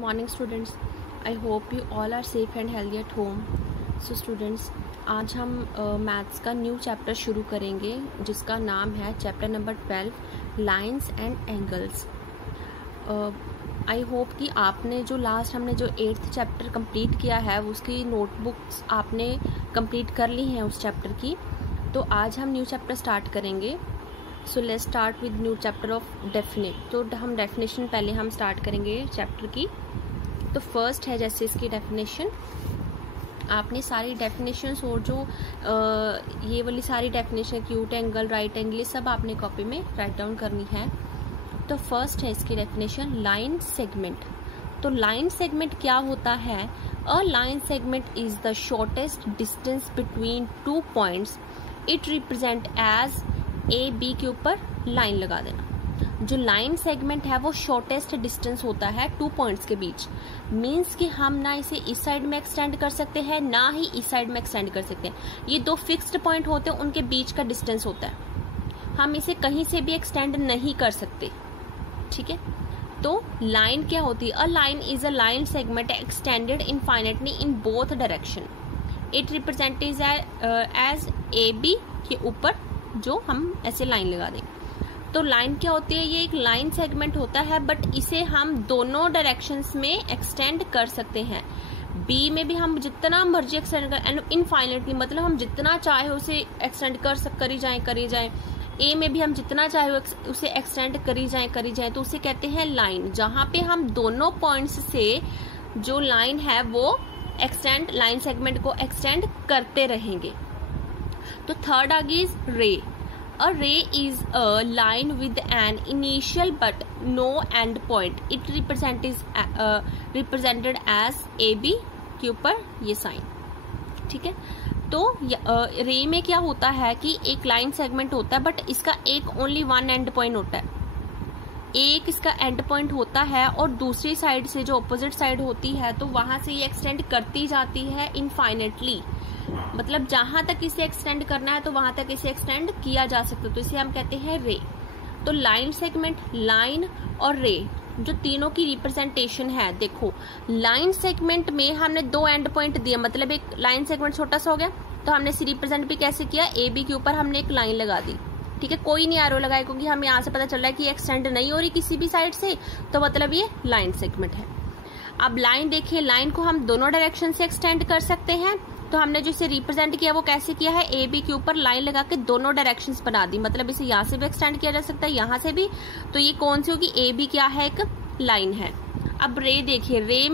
Morning students, I hope you all are safe and healthy at home. So students, आज हम maths का new chapter शुरू करेंगे जिसका नाम है chapter number 12 lines and angles. I hope कि आपने जो लास्ट हमने जो 8th चैप्टर कंप्लीट किया है उसकी नोटबुक्स आपने कंप्लीट कर ली हैं उस चैप्टर की। तो आज हम न्यू चैप्टर स्टार्ट करेंगे। So let's start with new chapter of definite. तो हम डेफिनेशन पहले हम स्टार्ट करेंगे चैप्टर की। तो फर्स्ट है जैसे इसकी डेफिनेशन, आपने सारी डेफिनेशंस और जो ये वाली सारी definition acute angle, right angle, ये सब आपने कॉपी में राइट डाउन करनी है। तो फर्स्ट है इसकी डेफिनेशन लाइन सेगमेंट। तो लाइन सेगमेंट क्या होता है? A line segment is the shortest distance between two points. It represent as A B के ऊपर लाइन लगा देना। जो लाइन सेगमेंट है वो शॉर्टेस्ट डिस्टेंस होता है टू पॉइंट्स के बीच। मींस कि हम ना इसे इस साइड में एक्सटेंड कर सकते हैं ना ही इस साइड में एक्सटेंड कर सकते हैं। ये दो फिक्स्ड पॉइंट होते हैं, उनके बीच का डिस्टेंस होता है। हम इसे कहीं से भी एक्सटेंड नहीं कर सकते। ठीक है, तो लाइन क्या होती है? A line is a line segment extended infinitely in both direction. It represent is as A B के ऊपर जो हम ऐसे लाइन लगा देंगे। तो लाइन क्या होती है? ये एक लाइन सेगमेंट होता है, बट इसे हम दोनों डायरेक्शंस में एक्सटेंड कर सकते हैं। बी में भी हम जितना मर्जी एक्सटेंड कर, एंड इनफाइनाइटली मतलब हम जितना चाहे उसे एक्सटेंड करी जाए। ए में भी हम जितना चाहे उसे एक्सटेंड करी जाए, तो उसे कहते हैं लाइन। जहां पे हम दोनों पॉइंट्स से जो लाइन है वो एक्सटेंड, लाइन सेगमेंट को एक्सटेंड करते रहेंगे। तो थर्ड आगे is ray. A ray is a line with an initial but no end point. It represented as A B के ऊपर ये साइन। ठीक है, तो रे में क्या होता है कि एक लाइन सेगमेंट होता है, बट इसका एक ओनली वन एंड पॉइंट होता है। एक इसका एंड पॉइंट होता है और दूसरी साइड से जो अपोजिट साइड होती है तो वहां से ये एक्सटेंड करती जाती है इनफाइनाइटली। मतलब जहां तक इसे एक्सटेंड करना है तो वहां तक इसे एक्सटेंड किया जा सकता है, तो इसे हम कहते हैं रे। तो लाइन सेगमेंट, लाइन और रे जो तीनों की रिप्रेजेंटेशन है। देखो, लाइन सेगमेंट में हमने दो एंड पॉइंट दिए, मतलब एक लाइन सेगमेंट छोटा सा हो गया, तो हमने रिप्रेजेंट भी कैसे किया? ए बी के ऊपर हमने एक लाइन लगा दी। ठीक है, कोई नहीं एरो लगाए क्योंकि हमें यहाँ से पता चल रहा है कि एक्सटेंड नहीं हो रही किसी भी साइड से, तो मतलब ये लाइन सेगमेंट है। अब लाइन देखिए, लाइन को हम दोनों डायरेक्शन से एक्सटेंड कर सकते हैं। तो हमने जो इसे रिप्रेजेंट किया वो कैसे किया है? ए बी के ऊपर लाइन लगा के दोनों डायरेक्शंस बना दी, मतलब इसे यहाँ से भी एक्सटेंड किया जा सकता है, यहाँ से भी। तो ये कौन सी होगी? ए बी क्या है? एक लाइन है। अब रे देखिए, रे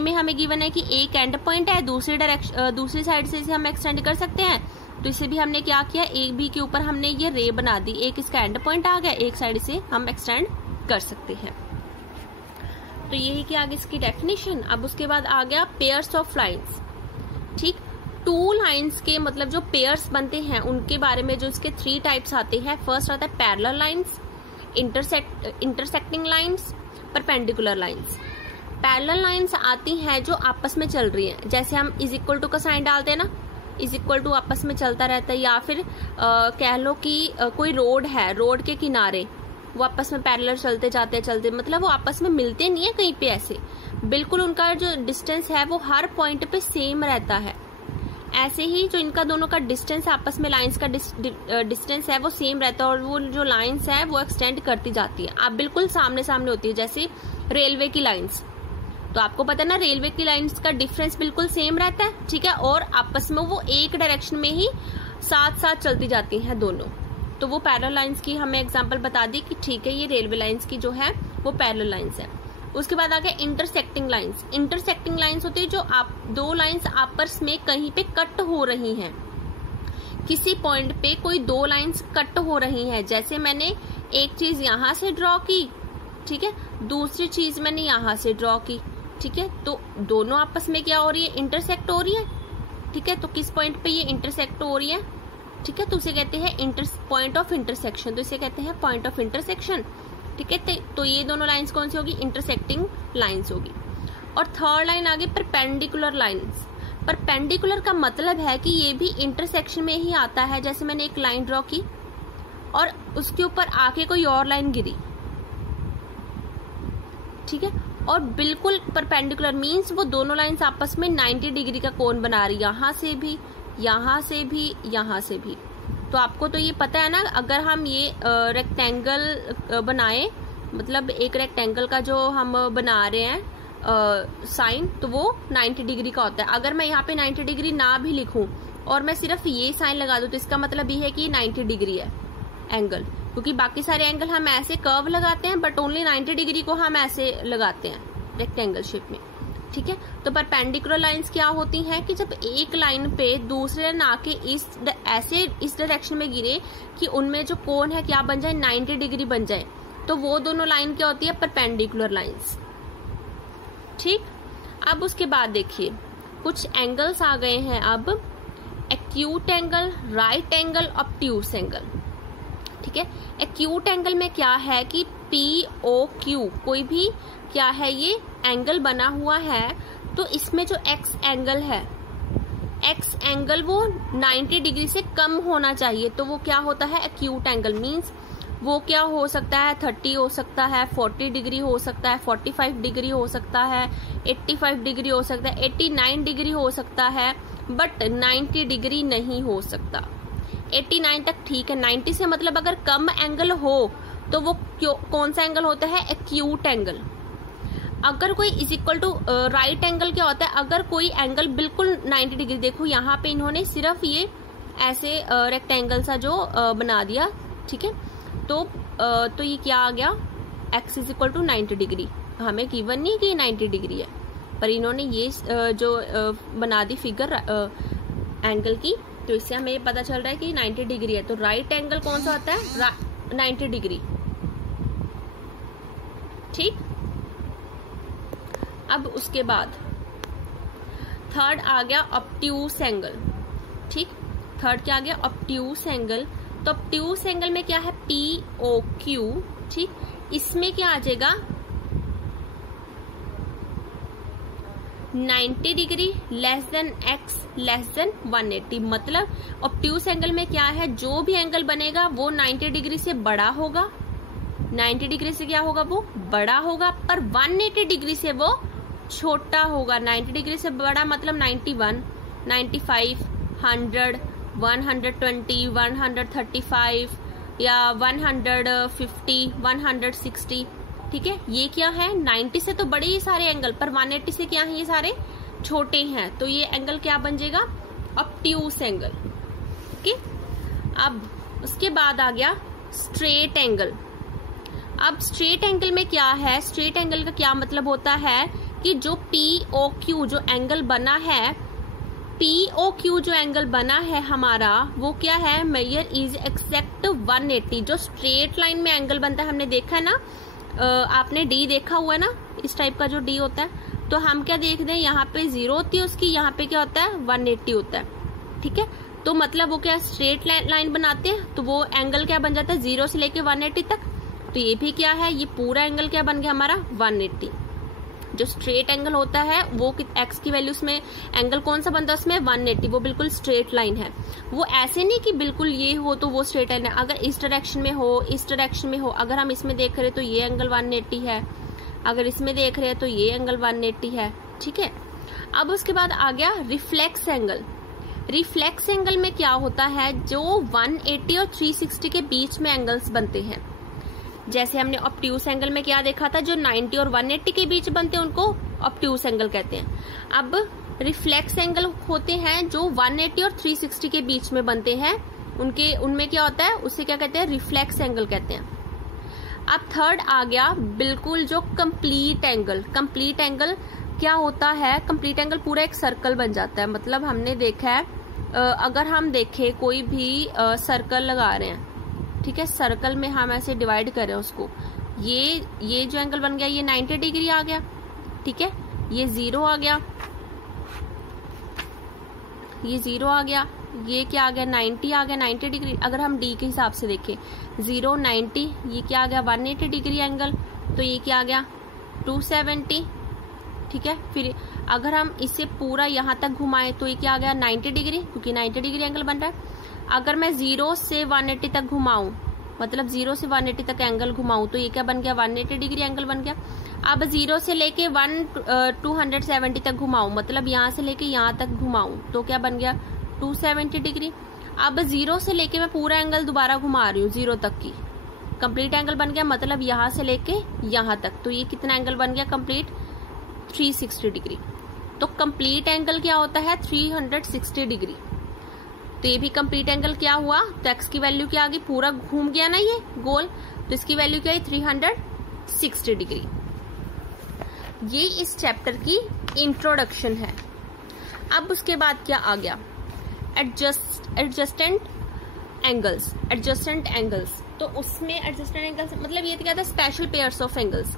में हमें गिवन है कि एक एंड पॉइंट है, दूसरी साइड से इसे हम एक्सटेंड कर सकते हैं। तो इसे भी हमने क्या किया? ए बी के ऊपर हमने ये रे बना दी, एक इसका एंड पॉइंट आ गया, एक साइड से हम एक्सटेंड कर सकते हैं। तो यही कि आगे इसकी डेफिनेशन। अब उसके बाद आ गया पेयर्स ऑफ लाइन्स। ठीक, टू लाइन्स के मतलब जो पेयर्स बनते हैं उनके बारे में जो इसके 3 टाइप्स आते हैं। फर्स्ट आता है parallel lines, intersecting lines, perpendicular lines. Parallel lines आती हैं जो आपस में चल रही हैं, जैसे हम इज इक्वल टू का साइन डालते हैं ना, इज इक्वल टू आपस में चलता रहता है। या फिर कह लो कि कोई रोड है, रोड के किनारे वो आपस में पैरेलल चलते मतलब वो आपस में मिलते नहीं है कहीं पे, ऐसे बिल्कुल उनका जो डिस्टेंस है वो हर पॉइंट पे सेम रहता है। ऐसे ही जो इनका दोनों का डिस्टेंस आपस में, लाइंस का डिस्टेंस है वो सेम रहता है, और वो जो लाइंस है वो एक्सटेंड करती जाती है। आप बिल्कुल सामने सामने होती है, जैसे रेलवे की लाइंस। तो आपको पता है ना, रेलवे की लाइंस का डिफरेंस बिल्कुल सेम रहता है। ठीक है, और आपस में वो एक डायरेक्शन में ही साथ साथ चलती जाती हैं दोनों। तो वो पैरेलल लाइंस की हमें एग्जांपल बता दी कि ठीक है, ये रेलवे लाइंस की जो है वो पैरेलल लाइंस है। उसके बाद आ गया इंटरसेक्टिंग लाइंस। इंटरसेक्टिंग लाइंस होती है जो दो लाइंस आपस में कहीं पे कट हो रही हैं। किसी पॉइंट पे कोई दो लाइंस कट हो रही हैं, जैसे मैंने एक चीज यहां से ड्रॉ की, ठीक है, दूसरी चीज मैंने यहां से ड्रॉ की। ठीक है, तो दोनों आपस में क्या हो रही है? इंटरसेक्ट हो रही है। ठीक है, तो किस पॉइंट पे ये इंटरसेक्ट हो रही है? ठीक है, तो उसे कहते हैं पॉइंट ऑफ इंटरसेक्शन। तो इसे कहते हैं पॉइंट ऑफ इंटरसेक्शन। ठीक है, तो ये दोनों लाइंस कौन सी होगी? इंटरसेक्टिंग लाइंस होगी। और थर्ड लाइन आगे परपेंडिकुलर लाइंस। परपेंडिकुलर का मतलब है कि ये भी इंटरसेक्शन में ही आता है। जैसे मैंने एक लाइन ड्रॉ की और उसके ऊपर आके कोई और लाइन गिरी, ठीक है, और बिल्कुल परपेंडिकुलर मीन्स वो दोनों लाइंस आपस में 90 डिग्री का कोण बना रही है, यहाँ से भी, यहाँ से भी, यहाँ से भी। तो आपको तो ये पता है ना, अगर हम ये रेक्टेंगल बनाए, मतलब एक रेक्टेंगल का जो हम बना रहे हैं साइन, तो वो 90 डिग्री का होता है। अगर मैं यहाँ पे 90 डिग्री ना भी लिखूं और मैं सिर्फ ये साइन लगा दूं, तो इसका मतलब ये है कि 90 डिग्री है एंगल, क्योंकि बाकी सारे एंगल हम ऐसे कर्व लगाते हैं, बट ओनली 90 डिग्री को हम ऐसे लगाते हैं रेक्टेंगल शेप में, ठीक है। तो परपेंडिकुलर लाइंस क्या होती हैं कि जब एक लाइन पे दूसरे ना के ऐसे इस डायरेक्शन में गिरे कि उनमें जो कोण है क्या बन जाए, 90 डिग्री बन जाए, तो वो दोनों लाइन क्या होती है, परपेंडिकुलर लाइंस, ठीक। अब उसके बाद देखिए कुछ एंगल्स आ गए हैं अब, acute angle, right angle, obtuse angle, ठीक है। एक्यूट एंगल में क्या है कि POQ कोई भी क्या है, ये एंगल बना हुआ है, तो इसमें जो एक्स एंगल है, एक्स एंगल वो 90 डिग्री से कम होना चाहिए, तो वो क्या होता है, एक्यूट एंगल। मीन्स वो क्या हो सकता है, 30 हो सकता है, 40 डिग्री हो सकता है, 45 डिग्री हो सकता है, 85 डिग्री हो सकता है, 89 डिग्री हो सकता है, बट 90 डिग्री नहीं हो सकता। 89 तक ठीक है, 90 से मतलब अगर कम एंगल हो तो वो कौन सा एंगल होता है, एक्यूट एंगल। अगर कोई is equal to right angle क्या होता है, अगर कोई एंगल बिल्कुल 90 डिग्री, देखो यहाँ पे इन्होंने सिर्फ ये ऐसे रेक्टेंगल सा जो बना दिया, ठीक है। तो ये क्या आ गया, x is equal to 90 degree, हमें गिवन नहीं कि 90 डिग्री है, पर इन्होंने ये जो बना दी फिगर एंगल की, तो इससे हमें ये पता चल रहा है कि 90 डिग्री है। तो राइट एंगल कौन सा होता है, 90 डिग्री, ठीक। अब उसके बाद थर्ड आ गया ऑब्ट्यूस एंगल, ठीक। थर्ड क्या आ गया, ऑब्ट्यूस एंगल। तो ऑब्ट्यूस एंगल में क्या है, POQ, ठीक। इसमें क्या आ जाएगा, 90 degree less than x less than 180। मतलब ऑब्ट्यूस एंगल में क्या है, जो भी एंगल बनेगा वो 90 डिग्री से बड़ा होगा, 90 डिग्री से क्या होगा, वो बड़ा होगा, पर 180 डिग्री से वो छोटा होगा। 90 डिग्री से बड़ा मतलब 91, 95, 100, 120, 135 या 150, 160, ठीक है। ये क्या है, 90 से तो बड़े ही सारे एंगल, पर 180 से क्या है, ये सारे छोटे हैं, तो ये एंगल क्या बन जाएगा, ऑब्ट्यूस एंगल, ओके। अब उसके बाद आ गया स्ट्रेट एंगल। अब स्ट्रेट एंगल में क्या है, स्ट्रेट एंगल का क्या मतलब होता है कि जो POQ जो एंगल बना है, POQ जो एंगल बना है हमारा, वो क्या है, मेजर इज एक्सेप्ट 180। जो स्ट्रेट लाइन में एंगल बनता है, हमने देखा है ना, आपने D देखा हुआ है ना, इस टाइप का जो D होता है, तो हम क्या देख रहे हैं, यहाँ पे 0 होती है उसकी, यहाँ पे क्या होता है, 180 होता है, ठीक है। तो मतलब वो क्या स्ट्रेट लाइन बनाते हैं, तो वो एंगल क्या बन जाता है, 0 से लेके 180 तक। तो ये भी क्या है, ये पूरा एंगल क्या बन गया हमारा, 180। जो स्ट्रेट एंगल होता है वो x की वैल्यू में एंगल कौन सा बनता है, उसमें 180, वो बिल्कुल स्ट्रेट लाइन है। वो ऐसे नहीं कि बिल्कुल ये हो तो वो स्ट्रेट लाइन है, अगर इस डायरेक्शन में हो, इस डायरेक्शन में हो, अगर हम इसमें देख रहे हैं तो ये एंगल 180 है, अगर इसमें देख रहे हैं तो ये एंगल 180 है, ठीक है। अब उसके बाद आ गया रिफ्लेक्स एंगल। रिफ्लेक्स एंगल में क्या होता है, जो 180 और 360 के बीच में एंगल्स बनते हैं। जैसे हमने ऑब्ट्यूस एंगल में क्या देखा था, जो 90 और 180 के बीच बनते हैं उनको ऑब्ट्यूस एंगल कहते हैं। अब रिफ्लेक्स एंगल होते हैं जो 180 और 360 के बीच में बनते हैं, उनमें क्या होता है, उससे क्या कहते हैं, रिफ्लेक्स एंगल कहते हैं। अब थर्ड आ गया बिल्कुल जो कंप्लीट एंगल। कंप्लीट एंगल क्या होता है, कंप्लीट एंगल पूरा एक सर्कल बन जाता है। मतलब हमने देखा है, अगर हम देखें कोई भी सर्कल लगा रहे हैं, ठीक है, सर्कल में हम ऐसे डिवाइड कर रहे हैं उसको, ये जो एंगल बन गया ये 90 डिग्री आ गया, ठीक है, ये 0 आ गया, ये 0 आ गया, ये क्या आ गया, 90 आ गया, 90 डिग्री। अगर हम D के हिसाब से देखें, 0, 90, ये क्या आ गया, 180 डिग्री एंगल, तो ये क्या आ गया, 270, ठीक है। फिर अगर हम इसे पूरा यहाँ तक घुमाएं तो ये क्या आ गया, 90 डिग्री, क्योंकि 90 डिग्री एंगल बन रहा है। अगर मैं 0 से 180 तक घुमाऊं मतलब 0 से 180 तक एंगल घुमाऊं तो ये क्या बन गया, 180 डिग्री एंगल बन गया। अब 0 से लेके 270 तक घुमाऊं, मतलब यहाँ से लेके यहाँ तक घुमाऊं तो क्या बन गया, 270 डिग्री। अब 0 से लेके मैं पूरा एंगल दोबारा घुमा रही हूँ 0 तक की, कंप्लीट एंगल बन गया, मतलब यहाँ से लेके यहाँ तक, तो ये कितना एंगल बन गया कंप्लीट, 360 डिग्री। तो कंप्लीट एंगल क्या होता है, 360 डिग्री। तो ये भी कंप्लीट एंगल क्या हुआ, तो एक्स की वैल्यू क्या आ गई, पूरा घूम गया ना ये गोल, तो इसकी वैल्यू क्या है, 360 डिग्री। ये इस चैप्टर की इंट्रोडक्शन है। अब उसके बाद क्या आ गया, एडजस्टेंट एंगल्स। तो उसमें एडजस्टेंट एंगल्स मतलब ये क्या था, स्पेशल पेयर्स ऑफ एंगल्स,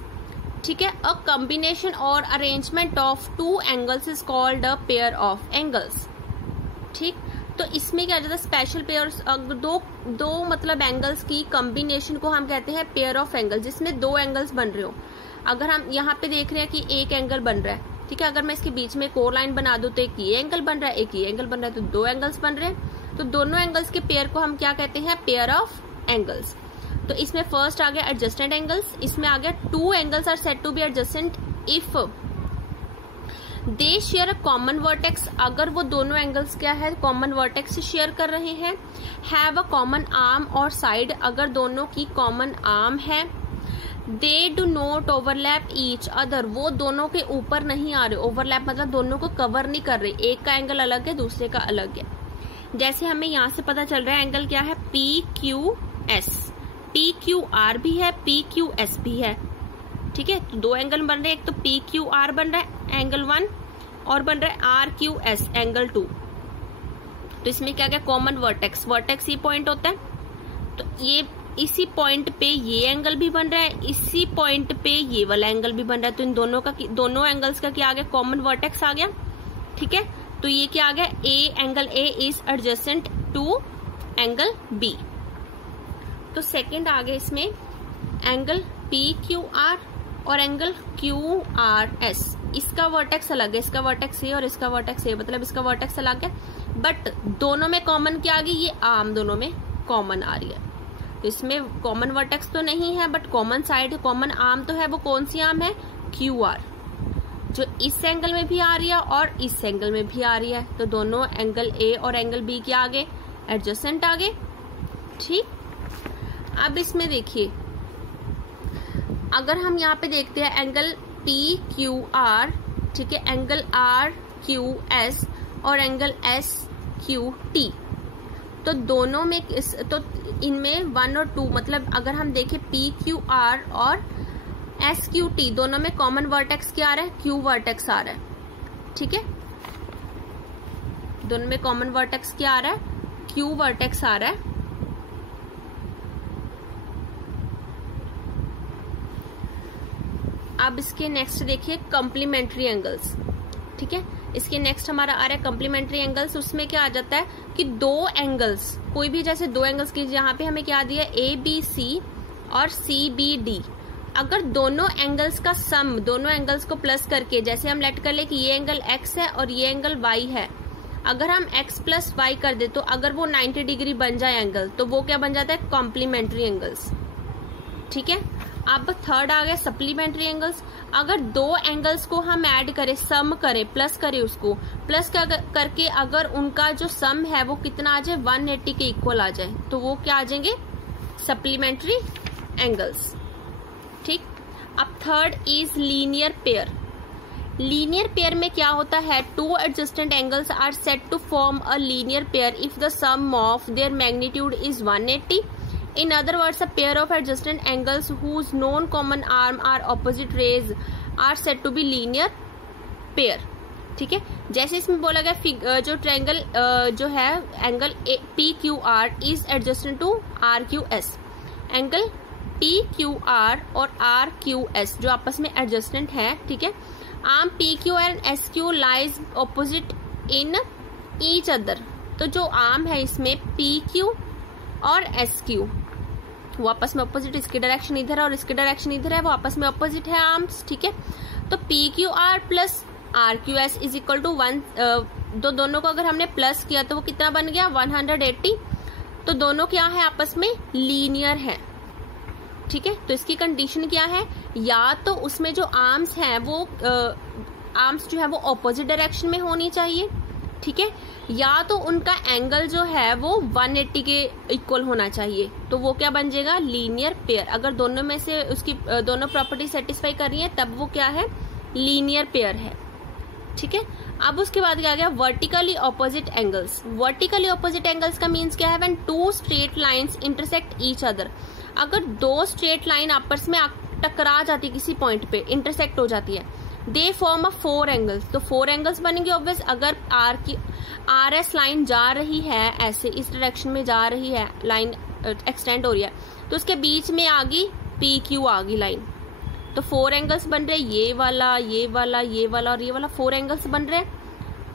ठीक है। अ कॉम्बिनेशन और arrangement of two angles is called a pair of angles, ठीक। तो इसमें क्या जाता है, स्पेशल पेयर्स, दो मतलब एंगल्स की कॉम्बिनेशन को हम कहते हैं पेयर ऑफ एंगल, जिसमें दो एंगल्स बन रहे हो। अगर हम यहाँ पे देख रहे हैं कि एक एंगल बन रहा है, ठीक है, अगर मैं इसके बीच में एक और लाइन बना दूं तो एक ये एंगल बन रहा है, एक ये एंगल बन रहा है, तो दो एंगल्स बन रहे हैं। तो दोनों एंगल्स के पेयर को हम क्या कहते हैं, पेयर ऑफ एंगल्स। तो इसमें फर्स्ट आ गया एडजस्टेंट एंगल्स, इसमें आ गया two angles are said to be adjacent if they share a common vertex, अगर वो दोनों एंगल्स क्या है, कॉमन वर्टेक्स शेयर कर रहे हैं। हैव अ कॉमन आर्म और साइड, अगर दोनों की कॉमन आर्म है। They do not overlap each other, वो दोनों के ऊपर नहीं आ रहे, ओवरलैप मतलब दोनों को कवर नहीं कर रहे, एक का एंगल अलग है दूसरे का अलग है। जैसे हमें यहाँ से पता चल रहा है एंगल क्या है, PQS, PQR भी है, PQS भी है, ठीक है। तो दो एंगल बन रहे हैं, एक तो PQR बन रहा है एंगल 1 और बन रहा है RQS एंगल 2। तो इसमें क्या क्या कॉमन वर्टेक्स ये पॉइंट होता है, तो ये इसी पॉइंट पे ये एंगल भी बन रहा है, इसी पॉइंट पे ये वाला एंगल भी बन रहा है। तो इन दोनों एंगल्स का क्या आ गया, कॉमन वर्टेक्स आ गया, ठीक है। तो ये क्या आ गया, angle A is adjacent to angle B। तो सेकंड आ गया इसमें एंगल PQR और एंगल QRS, इसका वर्टेक्स अलग है, इसका वर्टेक्स A और इसका वर्टेक्स A, मतलब इसका वर्टेक्स अलग है, बट दोनों में कॉमन क्या आ गई, ये आर्म दोनों में कॉमन आ रही है। तो इसमें कॉमन वर्टेक्स तो नहीं है, but common side, common arm तो है। वो कौन सी आर्म है, QR, जो इस एंगल में भी आ रही है और इस एंगल में भी आ रही है। तो दोनों एंगल A और एंगल B के आगे एडजेसेंट आ गए, ठीक। अब इसमें देखिए, अगर हम यहाँ पे देखते हैं एंगल PQR, ठीक है, एंगल RQS और एंगल SQT, तो दोनों में तो इनमें 1 और 2, मतलब अगर हम देखें PQR और SQT दोनों में कॉमन वर्टेक्स क्या आ रहा है, Q वर्टेक्स आ रहा है, ठीक है। दोनों में कॉमन वर्टेक्स क्या आ रहा है, Q वर्टेक्स आ रहा है। अब इसके नेक्स्ट देखिए कॉम्प्लीमेंट्री एंगल्स, ठीक है। इसके नेक्स्ट हमारा आ रहा है कॉम्प्लीमेंट्री एंगल्स। उसमें क्या आ जाता है कि दो एंगल्स, कोई भी जैसे दो एंगल्स की, यहाँ पे हमें क्या दिया, ABC और CBD, अगर दोनों एंगल्स का सम, दोनों एंगल्स को प्लस करके, जैसे हम लेट कर ले कि ये एंगल X है और ये एंगल Y है, अगर हम X प्लस Y कर दे तो अगर वो 90 डिग्री बन जाए एंगल, तो वो क्या बन जाता है, कॉम्प्लीमेंट्री एंगल्स, ठीक है। अब थर्ड आ गया सप्लीमेंट्री एंगल्स। अगर दो एंगल्स को हम ऐड करें, सम करें, प्लस करें, उसको प्लस करके अगर उनका जो सम है वो कितना आ जाए, 180 के इक्वल आ जाए, तो वो क्या आ जाएंगे, सप्लीमेंट्री एंगल्स, ठीक। अब third is linear pair. Linear pair में क्या होता है, two adjacent angles are said to form a linear pair if the sum of their magnitude is 180। In other words, a pair of adjacent angles whose known common arm are opposite rays are said to be linear pair, ठीक है। जैसे इसमें बोला गया जो triangle जो है angle PQR is adjacent to RQS, angle PQR और RQS जो आपस में एडजस्टेंट है, ठीक है। Arm PQ and SQ lies opposite in each other, तो जो आर्म है इसमें PQ और SQ वो आपस में ऑपोजिट, इसकी डायरेक्शन इधर है और इसकी डायरेक्शन इधर है, वो आपस में ऑपोजिट है आर्म्स, ठीक है। तो PQR plus RQS is equal to 1, दोनों को अगर हमने प्लस किया तो वो कितना बन गया, 180। तो दोनों क्या है आपस में, लीनियर है। ठीक है, तो इसकी कंडीशन क्या है, या तो उसमें जो आर्म्स हैं वो आर्म्स जो है वो ऑपोजिट डायरेक्शन में होनी चाहिए। ठीक है, या तो उनका एंगल जो है वो 180 के इक्वल होना चाहिए, तो वो क्या बन जाएगा, लीनियर पेयर। अगर दोनों में से उसकी दोनों प्रॉपर्टी सेटिस्फाई कर रही है तब वो क्या है, लीनियर पेयर है। ठीक है, अब उसके बाद क्या आ गया, vertically opposite angles. Vertically opposite angles का मीन्स क्या है, when two straight lines intersect each other. अगर दो स्ट्रेट लाइन आपस में टकरा जाती है, किसी पॉइंट पे इंटरसेक्ट हो जाती है, दे फॉर्म अ 4 एंगल्स। तो 4 एंगल्स बनेंगे ऑब्वियस। अगर RS लाइन जा रही है ऐसे, इस डायरेक्शन में जा रही है, लाइन एक्सटेंड हो रही है, तो उसके बीच में आ गई PQ आ गई लाइन, तो 4 एंगल्स बन रहे, ये वाला, ये वाला, ये वाला और ये वाला, 4 एंगल्स बन रहे।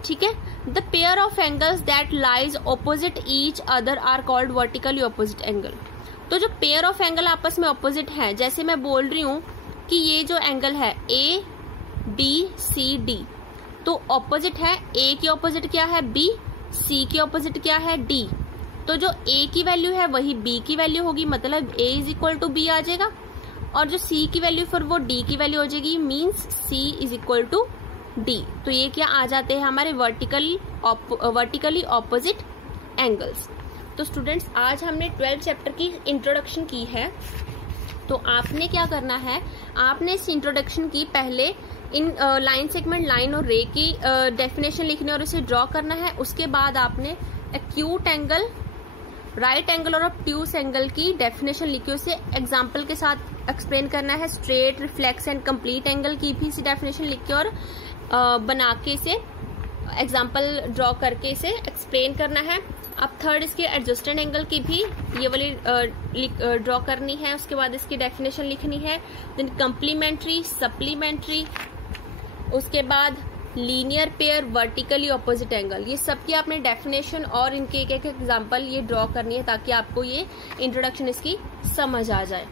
ठीक है, the pair of angles that lies opposite each other are called vertically opposite angle. तो जो पेयर ऑफ एंगल आपस में ऑपोजिट है, जैसे मैं बोल रही हूँ कि ये जो एंगल है ABCD, तो ऑपोजिट है, A की ऑपोजिट क्या है B, C की ऑपोजिट क्या है D। तो जो A की वैल्यू है वही B की वैल्यू होगी, मतलब A is equal to B आ जाएगा, और जो C की वैल्यू फिर वो D की वैल्यू हो जाएगी, means C is equal to D। तो ये क्या आ जाते हैं हमारे वर्टिकली ऑपोजिट एंगल्स। तो स्टूडेंट्स, आज हमने 12 चैप्टर की इंट्रोडक्शन की है। तो आपने क्या करना है, आपने इस इंट्रोडक्शन की पहले इन लाइन सेगमेंट, लाइन और रे की डेफिनेशन लिखनी और उसे ड्रॉ करना है। उसके बाद आपने एक्यूट एंगल, राइट एंगल और ऑब्ट्यूस एंगल की डेफिनेशन लिखी, उसे एग्जाम्पल के साथ एक्सप्लेन करना है। Straight, reflex and complete angle की भी इसी डेफिनेशन लिख के और बना के इसे एग्जाम्पल ड्रॉ करके इसे एक्सप्लेन करना है। अब थर्ड, इसके एडजस्टेंट एंगल की भी ये वाली ड्रॉ करनी है, उसके बाद इसकी डेफिनेशन लिखनी है। देन कंप्लीमेंट्री, सप्लीमेंट्री, उसके बाद linear pair, vertically opposite angle, ये सब की आपने डेफिनेशन और इनके एक एक एग्जाम्पल ये ड्रॉ करनी है ताकि आपको ये इंट्रोडक्शन इसकी समझ आ जाए।